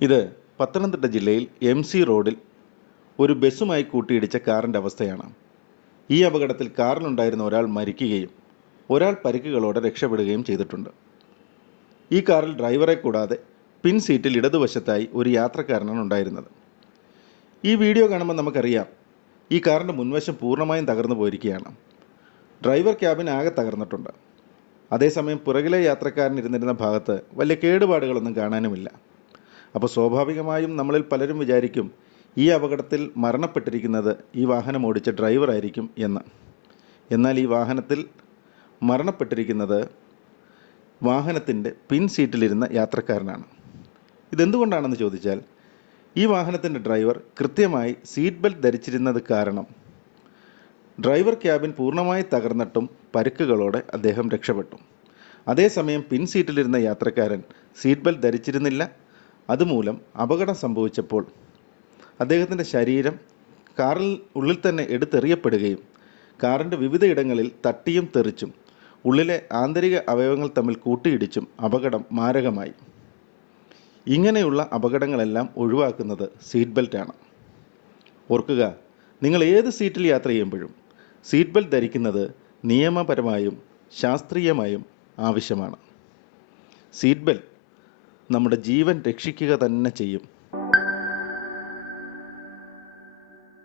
ഇത് പത്തനംതിട്ട ജില്ലയിൽ MC റോഡിൽ ഒരു ബസ്സുമായി കൂട്ടിയിടിച്ച കാറിൻ്റെ അവസ്ഥയാണ്. ഈ അപകടത്തിൽ കാറിലുണ്ടായിരുന്ന ഒരാൾ മരിക്കുകയും ഒരാൾ പരിക്കുകളോടെ രക്ഷപ്പെടുകയും ചെയ്തിട്ടുണ്ട്. ഈ കാറിൽ ഡ്രൈവറെ കൂടാതെ പിൻ സീറ്റിൽ ഇടതുവശത്തായി ഒരു യാത്രക്കാരനാണ് ഉണ്ടായിരുന്നത്. ഈ വീഡിയോ കാണുമ്പോൾ നമുക്കറിയാം ഈ കാറിൻ്റെ മുൻവശം പൂർണ്ണമായും തകർന്നു പോയിരിക്കുകയാണ്. ഡ്രൈവർ ക്യാബിൻ ആകെ തകർന്നിട്ടുണ്ട്. അതേസമയം പുറകിലെ യാത്രക്കാരൻ ഇരുന്നിരുന്ന ഭാഗത്ത് വലിയ കേടുപാടുകളൊന്നും കാണാനുമില്ല. അപ്പോൾ സ്വാഭാവികമായും നമ്മളിൽ പലരും വിചാരിക്കും ഈ അപകടത്തിൽ മരണപ്പെട്ടിരിക്കുന്നത് ഈ വാഹനം ഓടിച്ച ഡ്രൈവറായിരിക്കും എന്ന്. എന്നാൽ ഈ വാഹനത്തിൽ മരണപ്പെട്ടിരിക്കുന്നത് വാഹനത്തിൻ്റെ പിൻ സീറ്റിലിരുന്ന യാത്രക്കാരനാണ്. ഇതെന്തുകൊണ്ടാണെന്ന് ചോദിച്ചാൽ ഈ വാഹനത്തിൻ്റെ ഡ്രൈവർ കൃത്യമായി സീറ്റ് ബെൽറ്റ് ധരിച്ചിരുന്നത് കാരണം ഡ്രൈവർ ക്യാബിൻ പൂർണ്ണമായി തകർന്നിട്ടും പരുക്കുകളോടെ അദ്ദേഹം രക്ഷപ്പെട്ടു. അതേസമയം പിൻ സീറ്റിലിരുന്ന യാത്രക്കാരൻ സീറ്റ് ബെൽറ്റ് ധരിച്ചിരുന്നില്ല. അതുമൂലം അപകടം സംഭവിച്ചപ്പോൾ അദ്ദേഹത്തിൻ്റെ ശരീരം കാറിൽ ഉള്ളിൽ തന്നെ എടുത്തെറിയപ്പെടുകയും കാറിൻ്റെ വിവിധ ഇടങ്ങളിൽ തട്ടിയും തെറിച്ചും ഉള്ളിലെ ആന്തരിക അവയവങ്ങൾ തമ്മിൽ കൂട്ടിയിടിച്ചും അപകടം മാരകമായി. ഇങ്ങനെയുള്ള അപകടങ്ങളെല്ലാം ഒഴിവാക്കുന്നത് സീറ്റ് ബെൽറ്റാണ്. ഓർക്കുക, നിങ്ങൾ ഏത് സീറ്റിൽ യാത്ര ചെയ്യുമ്പോഴും സീറ്റ് ബെൽറ്റ് ധരിക്കുന്നത് നിയമപരമായും ശാസ്ത്രീയമായും ആവശ്യമാണ്. സീറ്റ് ബെൽറ്റ് നമ്മുടെ ജീവൻ രക്ഷിക്കുക തന്നെ ചെയ്യും.